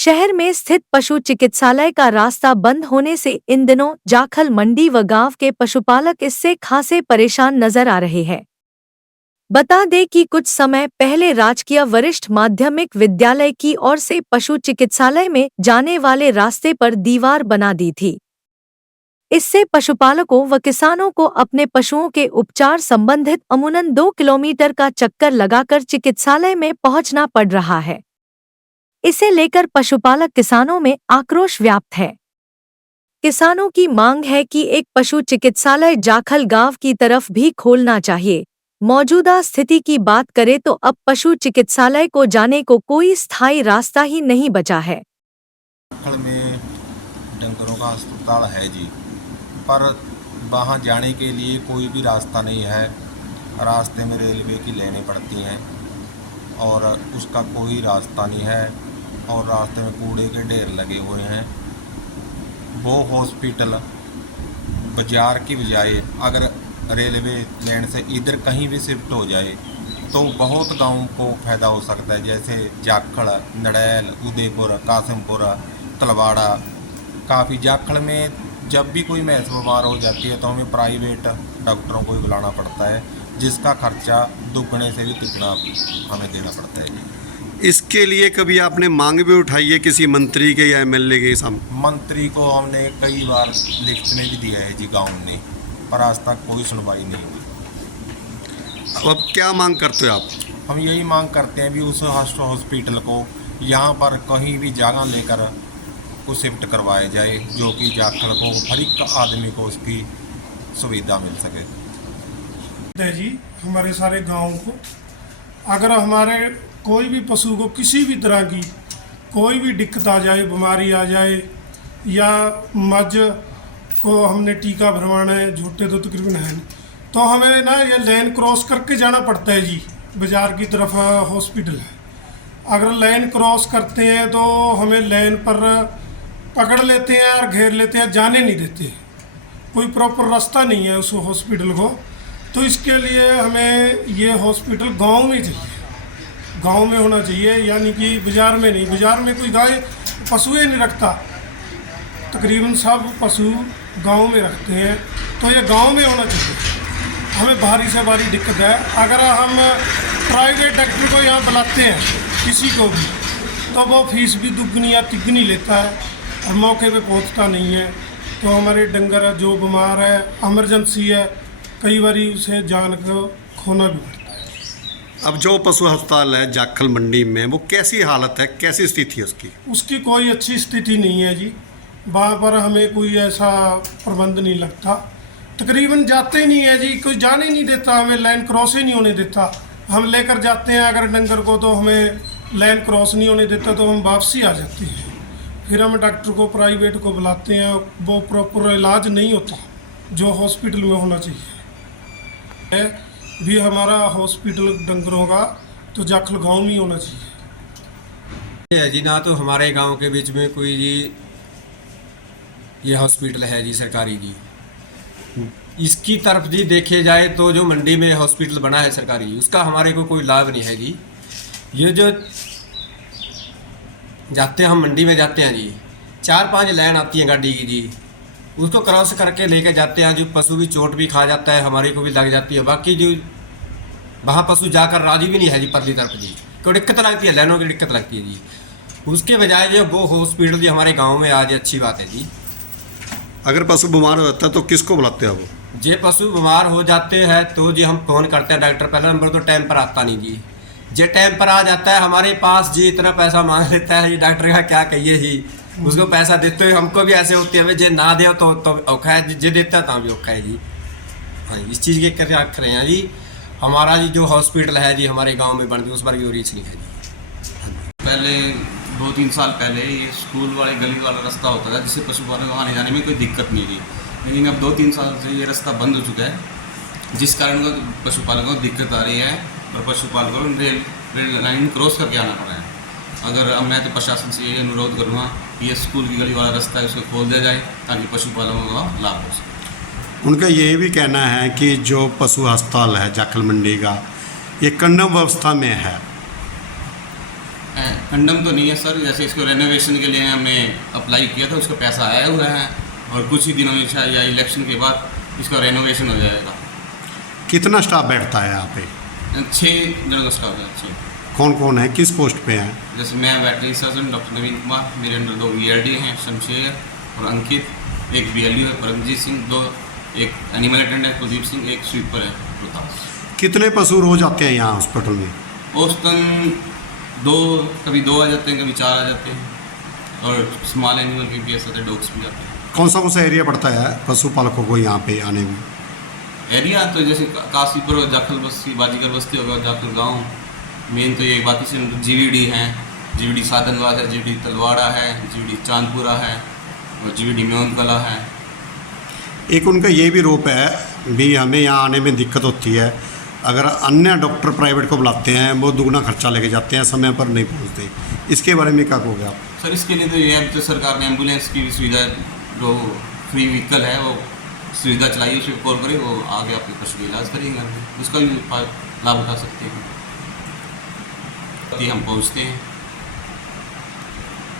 शहर में स्थित पशु चिकित्सालय का रास्ता बंद होने से इन दिनों जाखल मंडी व गांव के पशुपालक इससे खासे परेशान नजर आ रहे हैं। बता दें कि कुछ समय पहले राजकीय वरिष्ठ माध्यमिक विद्यालय की ओर से पशु चिकित्सालय में जाने वाले रास्ते पर दीवार बना दी थी। इससे पशुपालकों व किसानों को अपने पशुओं के उपचार संबंधित अमूमन 2 किलोमीटर का चक्कर लगाकर चिकित्सालय में पहुंचना पड़ रहा है। इसे लेकर पशुपालक किसानों में आक्रोश व्याप्त है। किसानों की मांग है कि एक पशु चिकित्सालय जाखल गांव की तरफ भी खोलना चाहिए। मौजूदा स्थिति की बात करें तो अब पशु चिकित्सालय को जाने को कोई स्थायी रास्ता ही नहीं बचा है। जाखल में डंगरों का अस्पताल है जी, पर वहाँ जाने के लिए कोई भी रास्ता नहीं है। रास्ते में रेलवे की लेने पड़ती हैं और उसका कोई रास्ता नहीं है और रास्ते में कूड़े के ढेर लगे हुए हैं। वो हॉस्पिटल बाज़ार की बजाय अगर रेलवे लाइन से इधर कहीं भी शिफ्ट हो जाए तो बहुत गाँव को फ़ायदा हो सकता है, जैसे जाखल, नड़ैल, उदयपुर, कासिमपुर, तलवाड़ा। काफ़ी जाखल में जब भी कोई भैंस बीमार हो जाती है तो हमें प्राइवेट डॉक्टरों को ही बुलाना पड़ता है, जिसका खर्चा दुगने से भी तिगना हमें देना पड़ता है। इसके लिए कभी आपने मांग भी उठाई है किसी मंत्री के या एमएलए के सामने? मंत्री को हमने कई बार लिखित में भी दिया है जी गांव ने, पर आज तक कोई सुनवाई नहीं हुई। अब क्या मांग करते हो आप? हम यही मांग करते हैं भी उस हॉस्पिटल को यहाँ पर कहीं भी जगह लेकर को शिफ्ट करवाया जाए, जो कि जाखल को हर एक आदमी को उसकी सुविधा मिल सके। जी हमारे सारे गाँव को अगर हमारे कोई भी पशु को किसी भी तरह की कोई भी दिक्कत आ जाए, बीमारी आ जाए या मझ को हमने टीका भरवाना है, झूठे तो तकरीबन है नहीं, तो हमें ना ये लाइन क्रॉस करके जाना पड़ता है जी। बाज़ार की तरफ हॉस्पिटल है, अगर लाइन क्रॉस करते हैं तो हमें लाइन पर पकड़ लेते हैं और घेर लेते हैं, जाने नहीं देते। कोई प्रॉपर रास्ता नहीं है उस हॉस्पिटल को। तो इसके लिए हमें ये हॉस्पिटल गांव में चाहिए, गांव में होना चाहिए, यानी कि बाज़ार में नहीं। बाज़ार में कोई गाय पशु ही नहीं रखता, तकरीबन सब पशु गांव में रखते हैं, तो ये गांव में होना चाहिए। हमें भारी से भारी दिक्कत है। अगर हम प्राइवेट डॉक्टर को यहाँ बुलाते हैं किसी को भी, तो वो फीस भी दुगनी या तिगनी लेता है और मौके पे पहुँचता नहीं है। तो हमारे डंगर जो बीमार है, इमरजेंसी है, कई बारी उसे जान को खोना भी पड़ता है। अब जो पशु अस्पताल है जाखल मंडी में, वो कैसी हालत है, कैसी स्थिति है उसकी? उसकी कोई अच्छी स्थिति नहीं है जी। वहाँ पर हमें कोई ऐसा प्रबंध नहीं लगता, तकरीबन जाते ही नहीं है जी, कोई जाने ही नहीं देता, हमें लाइन क्रॉस ही नहीं होने देता। हम लेकर जाते हैं अगर डंगर को तो हमें लाइन क्रॉस नहीं होने देता, तो हम वापसी आ जाते हैं। फिर हम डॉक्टर को प्राइवेट को बुलाते हैं, वो प्रॉपर इलाज नहीं होता जो हॉस्पिटल में होना चाहिए। भी हमारा हॉस्पिटल डंगरों का तो जाखल गांव में होना चाहिए जी। ना तो हमारे गांव के बीच में कोई जी ये हॉस्पिटल है जी सरकारी जी। इसकी तरफ जी देखे जाए तो जो मंडी में हॉस्पिटल बना है सरकारी, उसका हमारे को कोई लाभ नहीं है जी। ये जो जाते हैं हम मंडी में जाते हैं जी, 4-5 लाइन आती है गाड़ी की जी, उसको क्रॉस करके लेके जाते हैं। जो पशु भी चोट भी खा जाता है, हमारे को भी लग जाती है। बाकी जो वहाँ पशु जाकर राजी भी नहीं है जी परली तरफ जी, कोई दिक्कत लगती है, लाइनों की दिक्कत लगती है जी। उसके बजाय जो वो हॉस्पिटल जी हमारे गांव में आज अच्छी बात है जी। अगर पशु बीमार हो जाता है तो किसको बुलाते हैं वो? जे पशु बीमार हो जाते हैं तो जी हम फ़ोन करते हैं डॉक्टर, पहला नंबर तो टाइम पर आता नहीं जी। जे टाइम पर आ जाता है हमारे पास जी, इतना पैसा मांग लेता है जी डॉक्टर का, क्या कहिए ही। उसको पैसा देते हुए हमको भी ऐसे होती है, जे ना दे तो औखा है, जे देता है तो भी औखा है जी। हाँ, इस चीज़ के कर रख रहे हैं जी। हमारा जी जो हॉस्पिटल है जी हमारे गांव में बन गई, उस पर भी रीच नहीं है जी। पहले 2-3 साल पहले ये स्कूल वाले गली वाला रास्ता होता था, जिससे पशुपालकों को आने जाने में कोई दिक्कत नहीं थी। लेकिन अब 2-3 साल से ये रास्ता बंद हो चुका है, जिस कारण पशुपालकों को दिक्कत आ रही है और पशुपालकों को रेल लाइन क्रॉस करके आना पड़ रहा है। अगर मैं तो प्रशासन से ये अनुरोध करूँगा कि ये स्कूल की गली वाला रास्ता है उसको खोल दिया जाए, ताकि पशुपालकों का लाभ हो सके। उनका ये भी कहना है कि जो पशु अस्पताल है जाखल मंडी का, ये कन्नम अवस्था में है। कंडम तो नहीं है सर, जैसे इसको रेनोवेशन के लिए हमने अप्लाई किया था, उसका पैसा आया हुआ है और कुछ ही दिनों में शायद या इलेक्शन के बाद इसका रेनोवेशन हो जाएगा। कितना स्टाफ बैठता है यहाँ पे? 6 जनों का स्टाफ है। 6 कौन कौन है, किस पोस्ट पे हैं? जैसे मैं वेटनरी सर्जन डॉक्टर नवीन कुमार, मेरे अंडर 2 ERD हैं, शमशेर और अंकित, एक BLU है परमजीत सिंह, 2 एक एनिमल अटेंडेंट कुलदीप सिंह, एक स्वीपर है रोहतास। कितने पशु रोज आते हैं यहाँ हॉस्पिटल में? औसतन 2, कभी 2 आ जाते हैं, कभी 4 आ जाते हैं और स्मॉल एनिमल के भी ऐसे डॉग्स भी आते हैं। कौन सा एरिया पड़ता है पशुपालकों को यहाँ पे आने में? एरिया तो जैसे काशीपुर, जाखल बस्ती, बाजीगर बस्ती होगा, जाखल गांव मेन तो ये, बाकी से GVD हैं, GVD साधनवाद है, GVD तलवाड़ा है, GVD चांदपुरा है और GVD मेउनकला है। एक उनका ये भी रोप है भी, हमें यहाँ आने में दिक्कत होती है, अगर अन्य डॉक्टर प्राइवेट को बुलाते हैं वो दुगना खर्चा लेके जाते हैं, समय पर नहीं पहुँचते, इसके बारे में क्या कहोगे आप? सर इसके लिए तो ये अब तो सरकार ने एम्बुलेंस की भी सुविधा, जो फ्री व्हीकल है वो सुविधा चलाई, उसे कॉल करें, वो आगे आपके पशु का इलाज करेंगे, उसका भी लाभ उठा सकते हैं कि हम पहुँचते हैं।